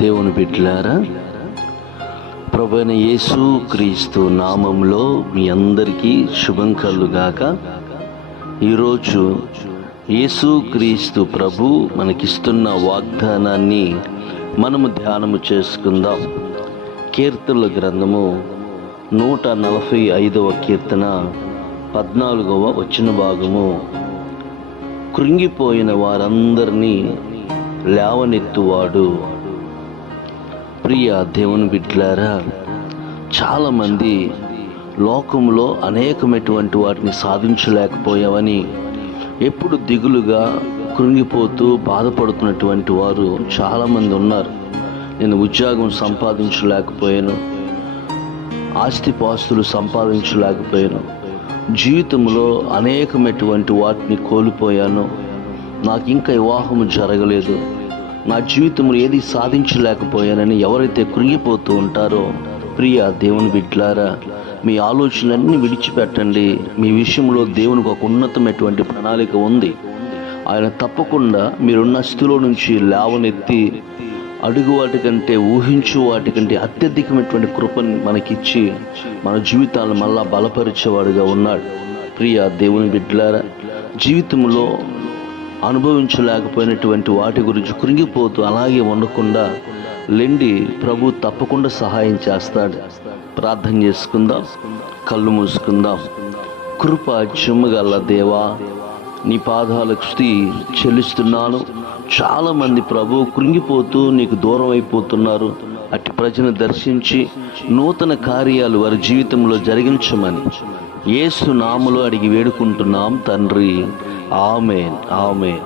దేవుని బిడ్డలారా, ప్రభువైన యేసు క్రీస్తు నామంలో మీ అందరికీ శుభం కలుగాక. ఈరోజు యేసు క్రీస్తు ప్రభు మనకిస్తున్న వాగ్దానాన్ని మనము ధ్యానము చేసుకుందాం. కీర్తనల గ్రంథము 145వ కీర్తన 14వ వచన భాగము. కృంగిపోయిన వారందరినీ లేవనెత్తువాడు. ప్రియ దేవుని బిడ్డలారా, చాలామంది లోకంలో అనేకమైనటువంటి వాటిని సాధించలేకపోయావని ఎప్పుడు దిగులుగా కృంగిపోతూ బాధపడుతున్నటువంటి వారు చాలామంది ఉన్నారు. నేను ఉద్యోగం సంపాదించలేకపోయాను, ఆస్తిపాస్తులు సంపాదించలేకపోయాను, జీవితంలో అనేకమైనటువంటి వాటిని కోల్పోయాను, నాకు ఇంకా వివాహం జరగలేదు, నా జీవితంలో ఏది సాధించలేకపోయానని ఎవరైతే కృంగిపోతూ ఉంటారో, ప్రియ దేవుని బిడ్డలారా, మీ ఆలోచనలన్నీ విడిచిపెట్టండి. మీ విషయంలో దేవునికి ఒక ఉన్నతమైనటువంటి ప్రణాళిక ఉంది. ఆయన తప్పకుండా మీరున్న స్థితిలో నుంచి లేవనెత్తి అడుగు వాటికంటే, ఊహించు వాటికంటే అత్యధికమైనటువంటి కృపని మనకిచ్చి మన జీవితాలను మళ్ళా బలపరిచేవాడుగా ఉన్నాడు. ప్రియ దేవుని బిడ్డలారా, జీవితంలో అనుభవించలేకపోయినటువంటి వాటి గురించి కృంగిపోతూ అలాగే ఉండకుండా లెండి, ప్రభు తప్పకుండా సహాయం చేస్తాడు. ప్రార్థన చేసుకుందాం, కళ్ళు మూసుకుందాం. కృప చెమ్మగల దేవా, నీ పాదాలకు స్తుతి చెల్లిస్తున్నాను. చాలామంది ప్రభు కృంగిపోతూ నీకు దూరం అయిపోతున్నారు. అట్టి ప్రజలను దర్శించి నూతన కార్యాలు వారి జీవితంలో జరిగించమని యేసు నామములో అడిగి వేడుకుంటున్నాం తండ్రి. ఆమేన్, ఆమేన్.